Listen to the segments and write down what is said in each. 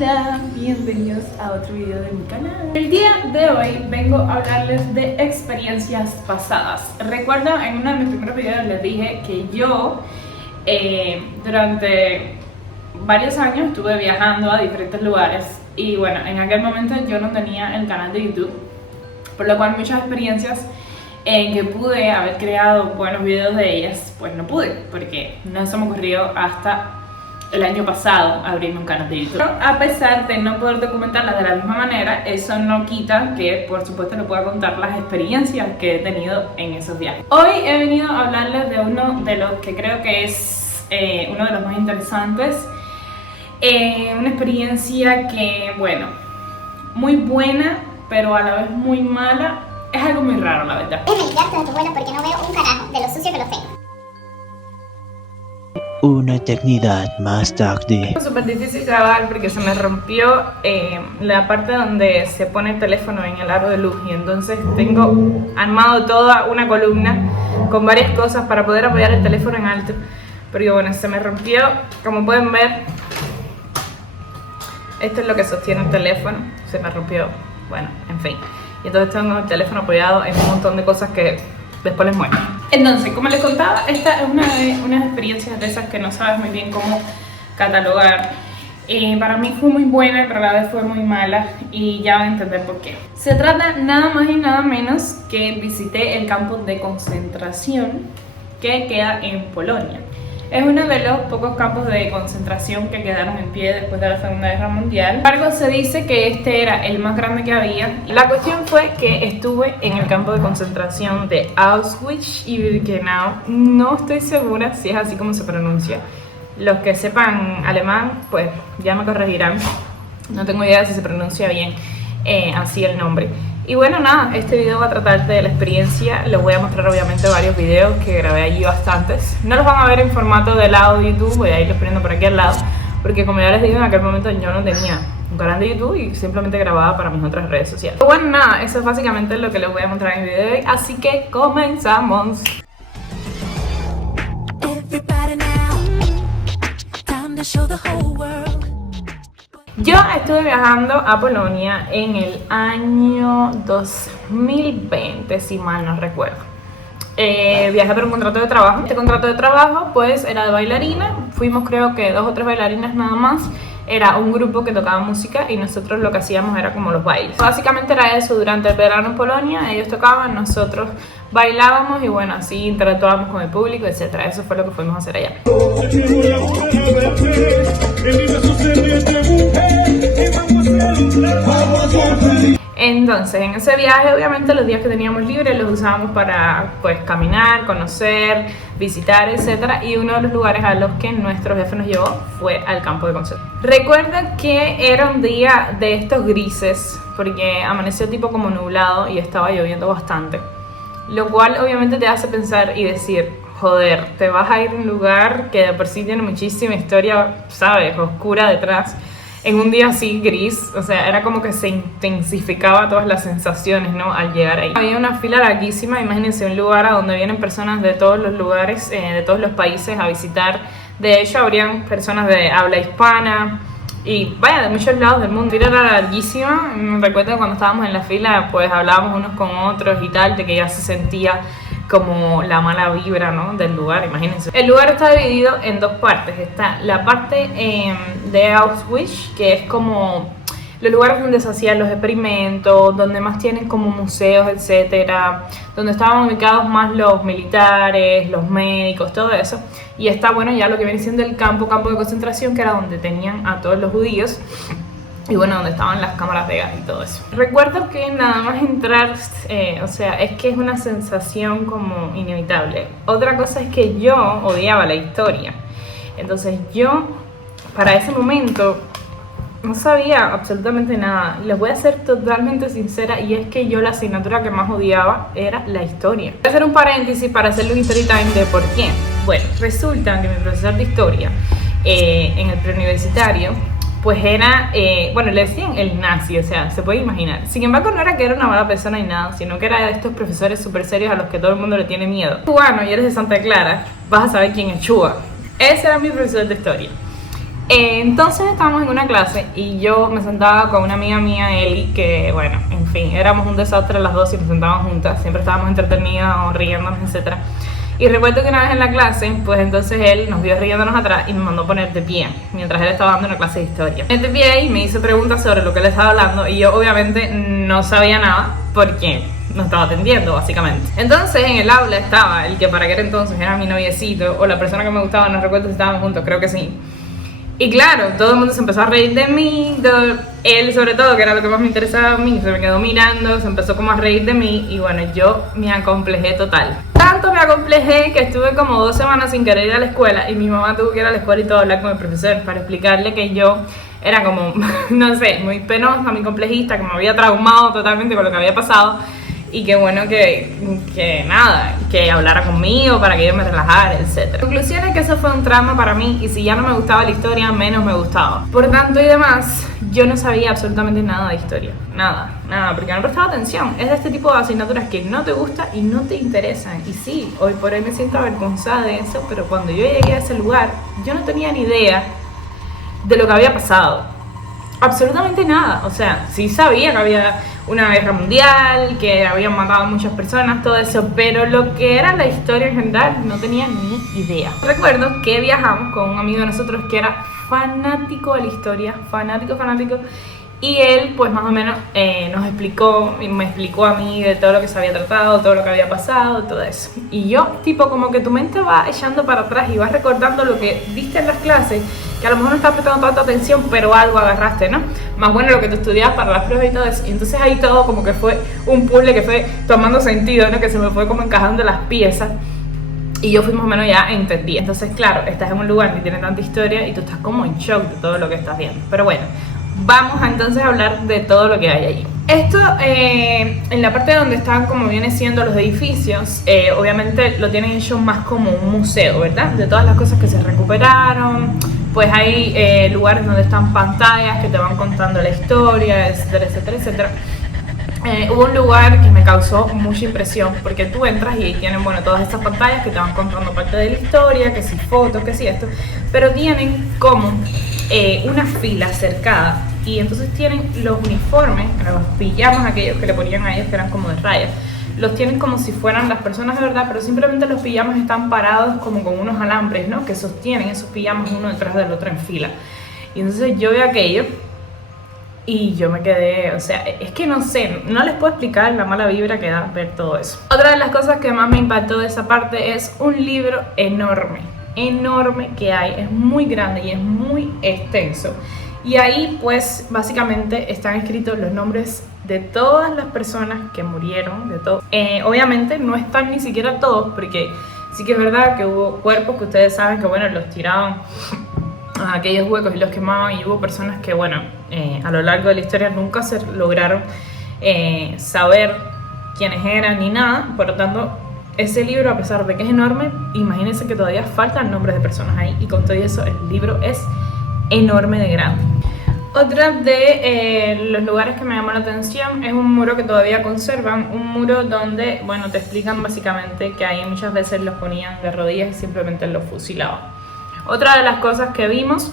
Hola, bienvenidos a otro video de mi canal. El día de hoy vengo a hablarles de experiencias pasadas. Recuerdo en uno de mis primeros videos les dije que yo durante varios años estuve viajando a diferentes lugares y bueno, en aquel momento yo no tenía el canal de YouTube, por lo cual muchas experiencias en que pude haber creado buenos videos de ellas, pues no pude, porque no se me ocurrió hasta el año pasado abrirme un canal de YouTube. Pero a pesar de no poder documentarlas de la misma manera, eso no quita que por supuesto no pueda contar las experiencias que he tenido en esos viajes. Hoy he venido a hablarles de uno de los que creo que es uno de los más interesantes. Una experiencia que, bueno, muy buena, pero a la vez muy mala. Es algo muy raro, la verdad. Es medicarte de tu vuelo porque no veo un carajo de lo sucio que lo tengo. Una eternidad más tarde. Es súper difícil grabar porque se me rompió la parte donde se pone el teléfono en el aro de luz y entonces tengo armado toda una columna con varias cosas para poder apoyar el teléfono en alto, pero bueno, se me rompió. Como pueden ver, esto es lo que sostiene el teléfono, se me rompió, bueno, en fin, y entonces tengo el teléfono apoyado en un montón de cosas que después les muestro. Entonces, como les contaba, esta es unas experiencias de esas que no sabes muy bien cómo catalogar. Para mí fue muy buena, pero a la vez fue muy mala y ya van a entender por qué. Se trata nada más y nada menos que visité el campo de concentración que queda en Polonia. Es uno de los pocos campos de concentración que quedaron en pie después de la Segunda Guerra Mundial. Sin embargo, se dice que este era el más grande que había. La cuestión fue que estuve en el campo de concentración de Auschwitz y Birkenau. No estoy segura si es así como se pronuncia. Los que sepan alemán, pues ya me corregirán. No tengo idea si se pronuncia bien así el nombre. Y bueno, nada, este video va a tratar de la experiencia. Les voy a mostrar obviamente varios videos que grabé allí, bastantes. No los van a ver en formato de lado de YouTube, voy a irlos poniendo por aquí al lado, porque como ya les digo, en aquel momento yo no tenía un canal de YouTube y simplemente grababa para mis otras redes sociales. Pero bueno, nada, eso es básicamente lo que les voy a mostrar en el video de hoy, así que comenzamos. Yo estuve viajando a Polonia en el año 2020, si mal no recuerdo. Viajé por un contrato de trabajo. Este contrato de trabajo pues era de bailarina. Fuimos creo que 2 o 3 bailarinas nada más. Era un grupo que tocaba música y nosotros lo que hacíamos era como los bailes. Básicamente era eso, durante el verano en Polonia ellos tocaban, nosotros bailábamos y bueno, así interactuábamos con el público, etc. Eso fue lo que fuimos a hacer allá. Entonces, en ese viaje, obviamente, los días que teníamos libres los usábamos para, pues, caminar, conocer, visitar, etc. Y uno de los lugares a los que nuestro jefe nos llevó fue al campo de concentración. Recuerdo que era un día de estos grises, porque amaneció tipo como nublado y estaba lloviendo bastante. Lo cual, obviamente, te hace pensar y decir, joder, te vas a ir a un lugar que de por sí tiene muchísima historia, ¿sabes?, oscura detrás. En un día así gris, o sea, era como que se intensificaba todas las sensaciones, ¿no?, al llegar ahí. Había una fila larguísima, imagínense un lugar a donde vienen personas de todos los lugares, de todos los países a visitar. De hecho, habrían personas de habla hispana y vaya, de muchos lados del mundo. La fila era larguísima, me recuerdo cuando estábamos en la fila, pues hablábamos unos con otros y tal, de que ya se sentía como la mala vibra, ¿no?, del lugar, imagínense. El lugar está dividido en 2 partes. Está la parte de Auschwitz, que es como los lugares donde se hacían los experimentos, donde más tienen como museos, etcétera, donde estaban ubicados más los militares, los médicos, todo eso. Y está, bueno, ya lo que viene siendo el campo de concentración, que era donde tenían a todos los judíos. Y bueno, donde estaban las cámaras de gas y todo eso. Recuerdo que nada más entrar, o sea, es que es una sensación como inevitable. Otra cosa es que yo odiaba la historia. Entonces yo, para ese momento, no sabía absolutamente nada. Les voy a ser totalmente sincera, y es que yo la asignatura que más odiaba era la historia. Voy a hacer un paréntesis para hacerle un story time de por qué. Bueno, resulta que mi profesor de historia en el preuniversitario, pues era, bueno, le decían el nazi, o sea, se puede imaginar. Sin embargo, no era que era una mala persona ni nada, sino que era de estos profesores súper serios a los que todo el mundo le tiene miedo. Cubano y eres de Santa Clara, vas a saber quién es Chuba. Ese era mi profesor de historia. Entonces estábamos en una clase y yo me sentaba con una amiga mía, Eli, que bueno, en fin, éramos un desastre las dos y nos sentábamos juntas, siempre estábamos entretenidas, riéndonos, etc. Y recuerdo que una vez en la clase, pues entonces él nos vio riéndonos atrás y me mandó poner de pie, mientras él estaba dando una clase de historia. Me de pie y me hizo preguntas sobre lo que él estaba hablando y yo obviamente no sabía nada porque no estaba atendiendo, básicamente. Entonces en el aula estaba el que para aquel entonces era mi noviecito o la persona que me gustaba, no recuerdo si estábamos juntos, creo que sí. Y claro, todo el mundo se empezó a reír de mí, él sobre todo, que era lo que más me interesaba a mí, se me quedó mirando, se empezó como a reír de mí y bueno, yo me acomplejé total. Tanto me acomplejé que estuve como 2 semanas sin querer ir a la escuela y mi mamá tuvo que ir a la escuela y todo a hablar con el profesor para explicarle que yo era como, no sé, muy penosa, muy complejista, que me había traumado totalmente con lo que había pasado y que bueno, que nada, que hablara conmigo para que yo me relajara, etc. La conclusión es que eso fue un trauma para mí y si ya no me gustaba la historia, menos me gustaba. Por tanto y demás, yo no sabía absolutamente nada de historia, nada, porque no prestaba atención. Es de este tipo de asignaturas que no te gusta y no te interesan. Y sí, hoy por hoy me siento avergonzada de eso, pero cuando yo llegué a ese lugar, yo no tenía ni idea de lo que había pasado. Absolutamente nada, o sea, sí sabía que había una guerra mundial, que habían matado a muchas personas, todo eso, pero lo que era la historia en general no tenía ni idea. Recuerdo que viajamos con un amigo de nosotros que era fanático de la historia, fanático, y él pues más o menos nos explicó, me explicó a mí de todo lo que se había tratado, todo lo que había pasado, todo eso. Y yo, tipo, como que tu mente va echando para atrás y vas recordando lo que viste en las clases, que a lo mejor no estás prestando tanta atención, pero algo agarraste, ¿no? Más bueno lo que tú estudiabas para las pruebas y todo eso. Y entonces ahí todo como que fue un puzzle que fue tomando sentido, ¿no? Que se me fue como encajando las piezas. Y yo fui más o menos ya entendí. Entonces, claro, estás en un lugar que tiene tanta historia y tú estás como en shock de todo lo que estás viendo. Pero bueno, vamos a entonces a hablar de todo lo que hay allí. Esto, en la parte donde están como viene siendo los edificios, obviamente lo tienen hecho más como un museo, ¿verdad? De todas las cosas que se recuperaron, pues hay lugares donde están pantallas que te van contando la historia, etcétera, etcétera, etcétera. Hubo un lugar que me causó mucha impresión porque tú entras y ahí tienen, bueno, todas estas pantallas que te van contando parte de la historia, que si fotos, que si esto, pero tienen como una fila cercada y entonces tienen los uniformes, los pijamas aquellos que le ponían a ellos que eran como de rayas, los tienen como si fueran las personas de verdad, pero simplemente los pijamas están parados como con unos alambres, ¿no? Que sostienen esos pijamas uno detrás del otro en fila. Y entonces yo vi aquello y yo me quedé, o sea, es que no sé, no les puedo explicar la mala vibra que da ver todo eso. Otra de las cosas que más me impactó de esa parte es un libro enorme que hay, es muy grande y es muy extenso. Y ahí pues básicamente están escritos los nombres de todas las personas que murieron, de todo. Obviamente no están ni siquiera todos, porque sí que es verdad que hubo cuerpos que ustedes saben que bueno, los tiraban a aquellos huecos y los quemaban, y hubo personas que bueno, a lo largo de la historia nunca se lograron saber quiénes eran ni nada. Por lo tanto, ese libro, a pesar de que es enorme, imagínense que todavía faltan nombres de personas ahí, y con todo eso el libro es enorme de grande. Otra de los lugares que me llamó la atención es un muro que todavía conservan, un muro donde, bueno, te explican básicamente que ahí muchas veces los ponían de rodillas y simplemente los fusilaban. Otra de las cosas que vimos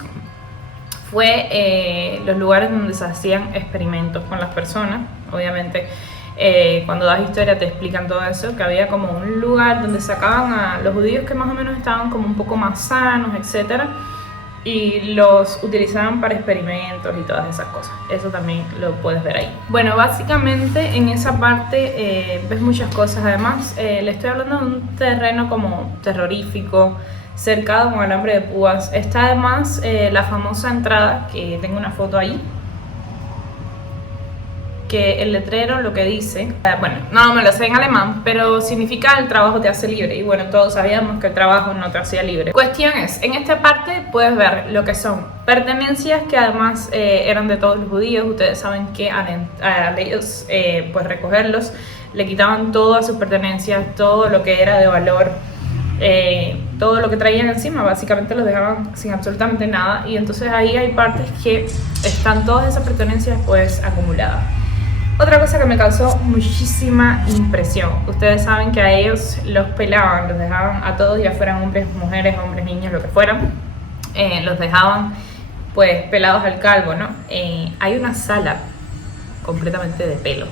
fue los lugares donde se hacían experimentos con las personas. Obviamente cuando das historia te explican todo eso, que había como un lugar donde sacaban a los judíos que más o menos estaban como un poco más sanos, etcétera, y los utilizaban para experimentos y todas esas cosas. Eso también lo puedes ver ahí. Bueno, básicamente en esa parte ves muchas cosas. Además, le estoy hablando de un terreno como terrorífico, cercado con alambre de púas. Está además la famosa entrada, que tengo una foto ahí, que el letrero lo que dice, bueno, no me lo sé en alemán, pero significa el trabajo te hace libre, y bueno, todos sabíamos que el trabajo no te hacía libre. Cuestión es, en esta parte puedes ver lo que son pertenencias que además eran de todos los judíos. Ustedes saben que al ellos pues recogerlos, le quitaban todas sus pertenencias, todo lo que era de valor, todo lo que traían encima, básicamente los dejaban sin absolutamente nada, y entonces ahí hay partes que están todas esas pertenencias pues acumuladas. Otra cosa que me causó muchísima impresión, ustedes saben que a ellos los pelaban, los dejaban a todos, ya fueran hombres, mujeres, hombres, niños, lo que fueran, los dejaban pues pelados al calvo, ¿no? Hay una sala completamente de pelo.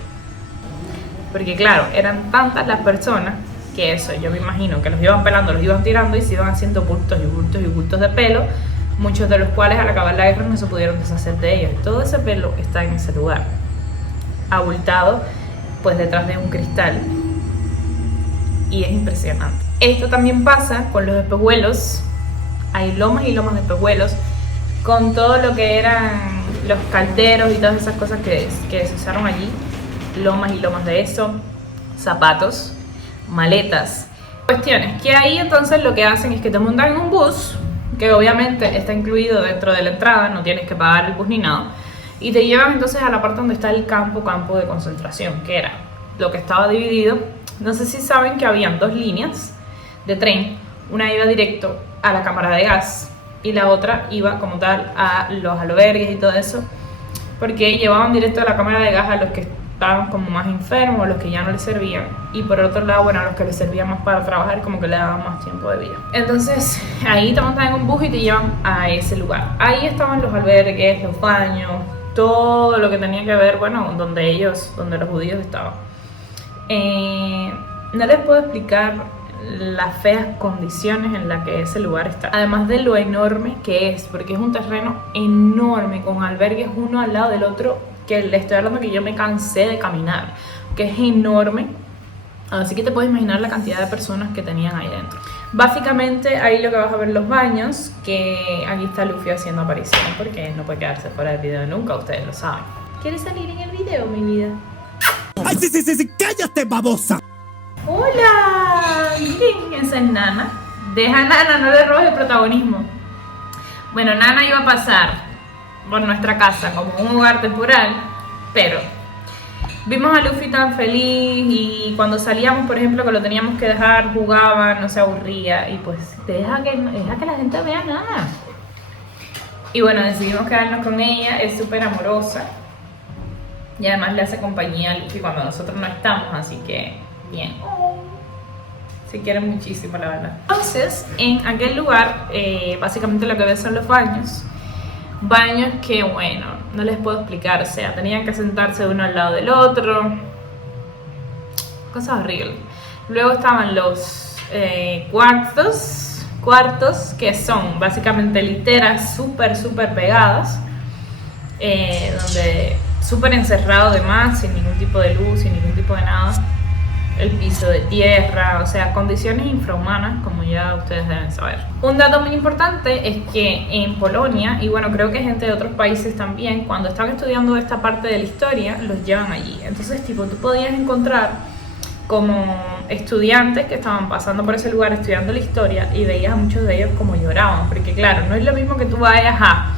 Porque claro, eran tantas las personas que eso, yo me imagino que los iban pelando, los iban tirando y se iban haciendo bultos y bultos y bultos de pelo, muchos de los cuales al acabar la guerra no se pudieron deshacer de ellos. Todo ese pelo está en ese lugar, abultado pues detrás de un cristal, y es impresionante. Esto también pasa con los espejuelos. Hay lomas y lomas de espejuelos con todo lo que eran los calderos y todas esas cosas que se usaron allí. Lomas y lomas de eso, zapatos, maletas, cuestiones que ahí entonces lo que hacen es que te montan en un bus que obviamente está incluido dentro de la entrada, no tienes que pagar el bus ni nada, y te llevan entonces a la parte donde está el campo de concentración, que era lo que estaba dividido. No sé si saben que habían dos líneas de tren, una iba directo a la cámara de gas y la otra iba como tal a los albergues y todo eso, porque llevaban directo a la cámara de gas a los que estaban como más enfermos, o los que ya no les servían, y por otro lado, bueno, a los que les servían más para trabajar, como que le daban más tiempo de vida. Entonces ahí te montan en un bus y te llevan a ese lugar. Ahí estaban los albergues, los baños, todo lo que tenía que ver, bueno, donde los judíos estaban. No les puedo explicar las feas condiciones en las que ese lugar está, además de lo enorme que es, porque es un terreno enorme con albergues uno al lado del otro, que le estoy hablando que yo me cansé de caminar, que es enorme. Así que te puedes imaginar la cantidad de personas que tenían ahí dentro. Básicamente ahí lo que vas a ver los baños, que aquí está Luffy haciendo aparición porque no puede quedarse fuera del video nunca, ustedes lo saben. ¿Quieres salir en el video, mi vida? ¡Ay, sí! ¡Cállate, babosa! ¡Hola! Miren, esa es Nana. Deja a Nana, no le robes el protagonismo. Bueno, Nana iba a pasar por nuesra casa como un hogar temporal, pero vimos a Luffy tan feliz, y cuando salíamos, por ejemplo, que lo teníamos que dejar, jugaba, no se aburría, y pues deja que la gente vea nada. Y bueno, decidimos quedarnos con ella. Es súper amorosa y además le hace compañía a Luffy cuando nosotros no estamos, así que bien. Se quieren muchísimo, la verdad. Entonces, en aquel lugar, básicamente lo que ves son los baños. Baños que, bueno, no les puedo explicar, o sea, tenían que sentarse uno al lado del otro, cosas horribles. Luego estaban los cuartos que son básicamente literas súper pegadas, donde súper encerrado además, sin ningún tipo de luz, sin ningún tipo de nada. El piso de tierra, o sea, condiciones infrahumanas, como ya ustedes deben saber. Un dato muy importante es que en Polonia, y bueno, creo que gente de otros países también, cuando están estudiando esta parte de la historia, los llevan allí. Entonces, tipo, tú podías encontrar como estudiantes que estaban pasando por ese lugar estudiando la historia, y veías a muchos de ellos como lloraban, porque claro, no es lo mismo que tú vayas a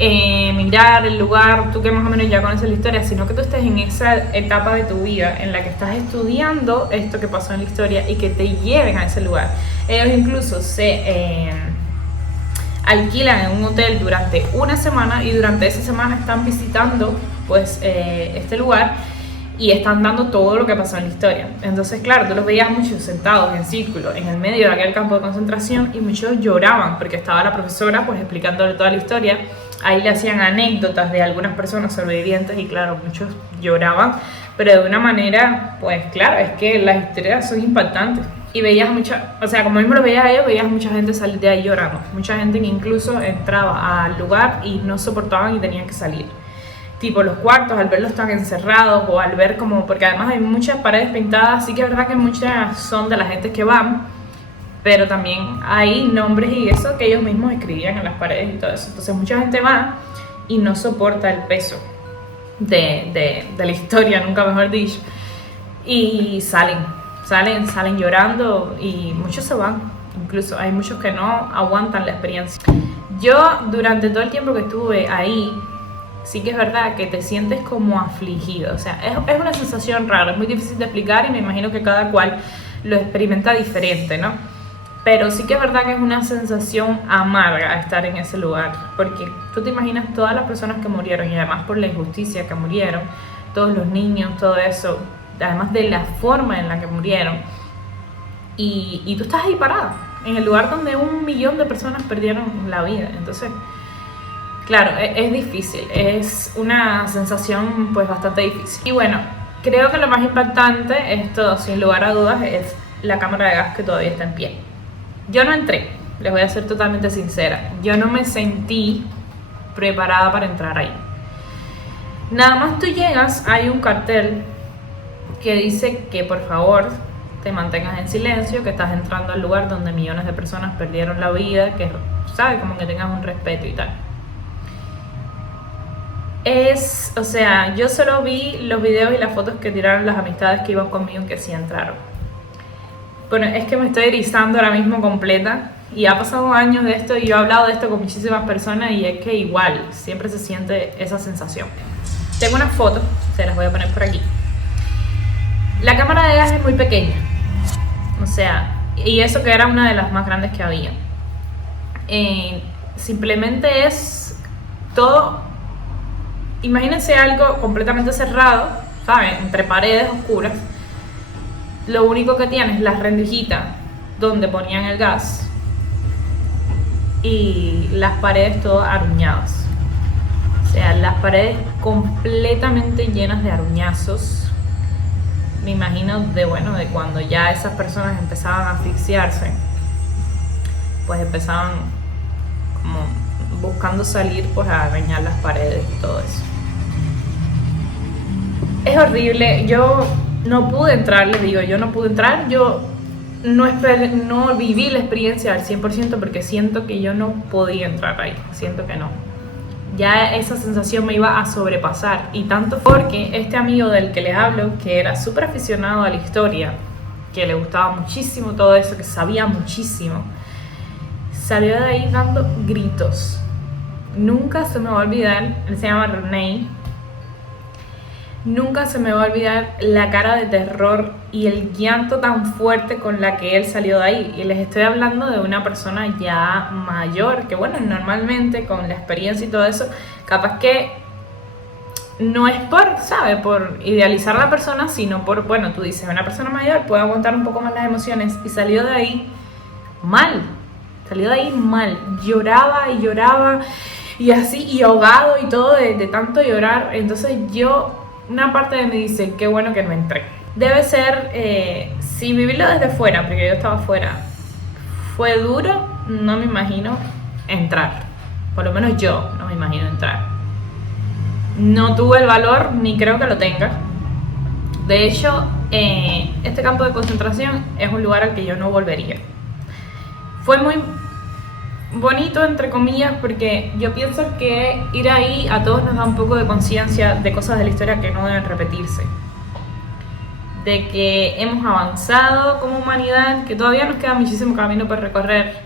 mirar el lugar, tú que más o menos ya conoces la historia, sino que tú estés en esa etapa de tu vida en la que estás estudiando esto que pasó en la historia y que te lleven a ese lugar. Ellos incluso se alquilan en un hotel durante una semana, y durante esa semana están visitando pues este lugar y están dando todo lo que pasó en la historia. Entonces, claro, tú los veías muchos sentados en círculo en el medio de aquel campo de concentración, y muchos lloraban porque estaba la profesora pues explicándole toda la historia. Ahí le hacían anécdotas de algunas personas sobrevivientes, y claro, muchos lloraban, pero de una manera, pues claro, es que las historias son impactantes. Y veías o sea, como mismo lo veías a ellos, veías mucha gente salir de ahí llorando. Mucha gente que incluso entraba al lugar y no soportaban y tenían que salir. Tipo los cuartos, al verlos tan encerrados, o al ver como, porque además hay muchas paredes pintadas, sí que es verdad que muchas son de la gente que van, pero también hay nombres y eso que ellos mismos escribían en las paredes y todo eso. Entonces mucha gente va y no soporta el peso de la historia, nunca mejor dicho, y salen llorando, y muchos se van. Incluso hay muchos que no aguantan la experiencia. Yo durante todo el tiempo que estuve ahí, sí que es verdad que te sientes como afligido, o sea, es una sensación rara, es muy difícil de explicar, y me imagino que cada cual lo experimenta diferente, ¿no? Pero sí que es verdad que es una sensación amarga estar en ese lugar, porque tú te imaginas todas las personas que murieron, y además por la injusticia que murieron, todos los niños, todo eso, además de la forma en la que murieron, y tú estás ahí parada, en el lugar donde 1 millón de personas perdieron la vida. Entonces, Claro, es difícil, es una sensación pues bastante difícil. Y bueno, creo que lo más impactante, esto sin lugar a dudas, es la cámara de gas que todavía está en pie. Yo no entré, les voy a ser totalmente sincera, yo no me sentí preparada para entrar ahí. Nada más tú llegas, hay un cartel que dice que por favor te mantengas en silencio, que estás entrando al lugar donde millones de personas perdieron la vida, que sabes, como que tengas un respeto y tal. O sea, yo solo vi los videos y las fotos que tiraron las amistades que iban conmigo que sí entraron. Bueno, es que me estoy erizando ahora mismo completa y ha pasado años de esto y yo he hablado de esto con muchísimas personas y es que igual, siempre se siente esa sensación. Tengo unas fotos, se las voy a poner por aquí. La cámara de gas es muy pequeña, o sea, y eso que era una de las más grandes que había. Simplemente es todo, imagínense algo completamente cerrado, ¿saben? Entre paredes oscuras. Lo único que tiene es la rendijita donde ponían el gas y las paredes todas aruñadas. O sea, las paredes completamente llenas de aruñazos. Me imagino de cuando ya esas personas empezaban a asfixiarse, pues empezaban como buscando salir pues a arañar las paredes y todo eso. Es horrible, yo no pude entrar, les digo, yo no pude entrar, yo no viví la experiencia al 100% porque siento que yo no podía entrar ahí, siento que no. Ya esa sensación me iba a sobrepasar y tanto porque este amigo del que les hablo, que era súper aficionado a la historia, que le gustaba muchísimo todo eso, que sabía muchísimo, salió de ahí dando gritos. Nunca se me va a olvidar, él se llama René, nunca se me va a olvidar la cara de terror y el llanto tan fuerte con la que él salió de ahí. Y les estoy hablando de una persona ya mayor, que bueno, normalmente con la experiencia y todo eso, capaz que no es por idealizar a la persona, sino por, bueno, tú dices, una persona mayor puede aguantar un poco más las emociones y salió de ahí mal, lloraba y lloraba y así, y ahogado y todo de tanto llorar. Entonces una parte de mí dice, qué bueno que no entré. Debe ser, si vivirlo desde fuera, porque yo estaba fuera, fue duro, no me imagino entrar. Por lo menos yo no me imagino entrar. No tuve el valor, ni creo que lo tenga. De hecho, este campo de concentración es un lugar al que yo no volvería. Fue muy bonito, entre comillas, porque yo pienso que ir ahí a todos nos da un poco de conciencia de cosas de la historia que no deben repetirse, de que hemos avanzado como humanidad, que todavía nos queda muchísimo camino por recorrer,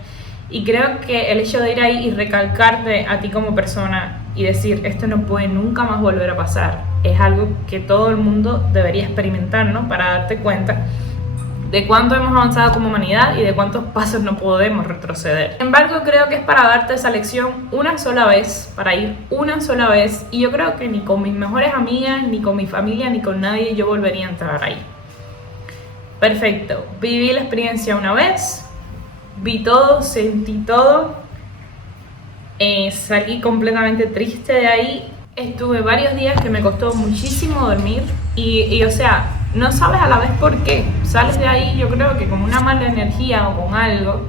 y creo que el hecho de ir ahí y recalcarte a ti como persona y decir esto no puede nunca más volver a pasar, es algo que todo el mundo debería experimentar, ¿no? Para darte cuenta de cuánto hemos avanzado como humanidad y de cuántos pasos no podemos retroceder. Sin embargo, creo que es para darte esa lección una sola vez, para ir una sola vez, y yo creo que ni con mis mejores amigas, ni con mi familia, ni con nadie yo volvería a entrar ahí. Perfecto, viví la experiencia una vez, vi todo, sentí todo, salí completamente triste de ahí, estuve varios días que me costó muchísimo dormir y o sea, no sabes a la vez por qué. Sales de ahí, yo creo que con una mala energía o con algo.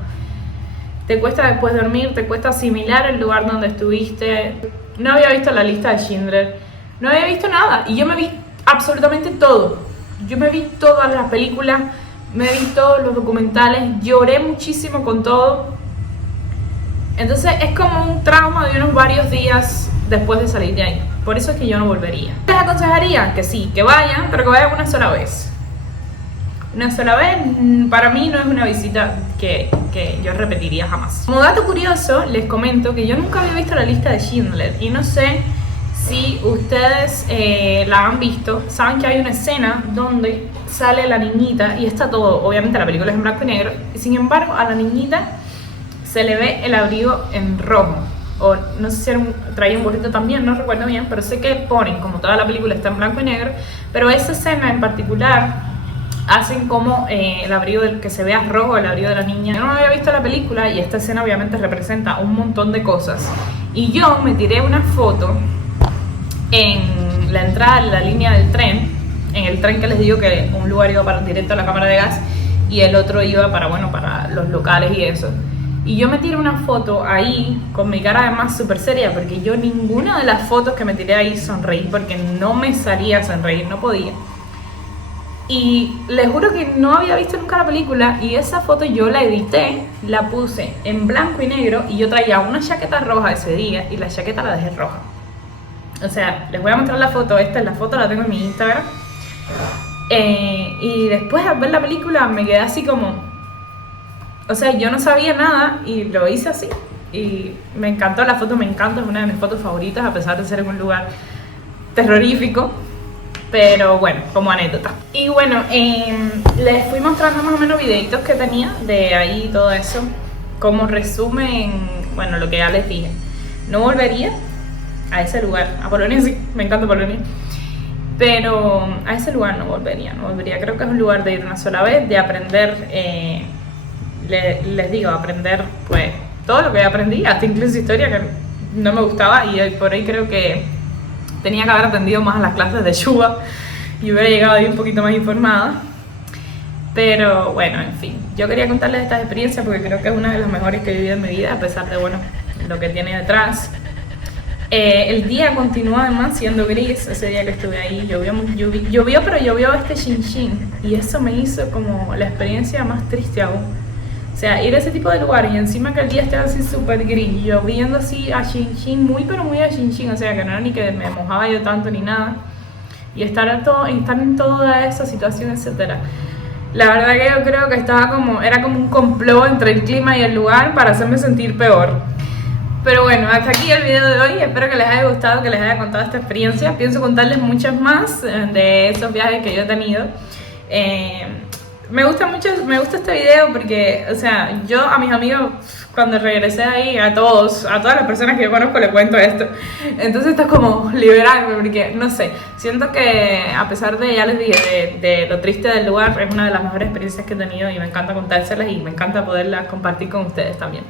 Te cuesta después dormir, te cuesta asimilar el lugar donde estuviste. No había visto la lista de Schindler, no había visto nada. Y yo me vi absolutamente todo. Yo me vi todas las películas, me vi todos los documentales, lloré muchísimo con todo. Entonces es como un trauma de unos varios días después de salir de ahí. Por eso es que yo no volvería. Les aconsejaría que sí, que vayan, pero que vayan una sola vez. Una sola vez, para mí no es una visita que yo repetiría jamás. Como dato curioso, les comento que yo nunca había visto la lista de Schindler y no sé si ustedes la han visto. Saben que hay una escena donde sale la niñita y está todo, obviamente la película es en blanco y negro, y sin embargo a la niñita se le ve el abrigo en rojo. O no sé si traía un gorrito también, no recuerdo bien, pero sé que ponen, como toda la película está en blanco y negro, pero esa escena en particular hacen como el abrigo del que se vea rojo, el abrigo de la niña. Yo no había visto la película y esta escena obviamente representa un montón de cosas. Y yo me tiré una foto en la entrada de la línea del tren, en el tren que les digo que un lugar iba para, directo a la cámara de gas y el otro iba para, bueno, para los locales y eso. Y yo me tiré una foto ahí con mi cara además súper seria, porque yo ninguna de las fotos que me tiré ahí sonreí, porque no me salía a sonreír, no podía. Y les juro que no había visto nunca la película y esa foto yo la edité, la puse en blanco y negro y yo traía una chaqueta roja ese día y la chaqueta la dejé roja. O sea, les voy a mostrar la foto, esta es la foto, la tengo en mi Instagram. Y después al ver la película me quedé así como... O sea, yo no sabía nada y lo hice así. Y me encantó la foto, me encanta, es una de mis fotos favoritas a pesar de ser en un lugar terrorífico. Pero bueno, como anécdota. Y bueno, les fui mostrando más o menos videitos que tenía de ahí y todo eso. Como resumen, bueno, lo que ya les dije. No volvería a ese lugar. A Polonia sí, me encanta Polonia. Pero a ese lugar no volvería. Creo que es un lugar de ir una sola vez, de aprender, les digo, aprender pues todo lo que aprendí, hasta incluso historia que no me gustaba y por ahí creo que tenía que haber atendido más a las clases de Yuba y hubiera llegado ahí un poquito más informada. Pero bueno, en fin, yo quería contarles estas experiencias porque creo que es una de las mejores que he vivido en mi vida, a pesar de, bueno, lo que tiene detrás. El día continuó además siendo gris, ese día que estuve ahí llovió, pero llovió este chin-chin y eso me hizo como la experiencia más triste aún. O sea, ir a ese tipo de lugar y encima que el día estaba así súper gris, lloviendo así a chin-chin, pero muy a chin-chin, o sea que no era ni que me mojaba yo tanto ni nada. Y estar en toda esa situación, etcétera. La verdad que yo creo que era como un complot entre el clima y el lugar para hacerme sentir peor. Pero bueno, hasta aquí el video de hoy, espero que les haya gustado, que les haya contado esta experiencia. Pienso contarles muchas más de esos viajes que yo he tenido. Me gusta este video porque, o sea, yo a mis amigos cuando regresé ahí, a todas las personas que yo conozco les cuento esto. Entonces esto es como liberarme porque, no sé, siento que a pesar de, ya les dije, de lo triste del lugar, es una de las mejores experiencias que he tenido y me encanta contárselas y me encanta poderlas compartir con ustedes también.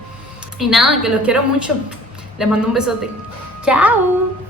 Y nada, que los quiero mucho. Les mando un besote. ¡Chao!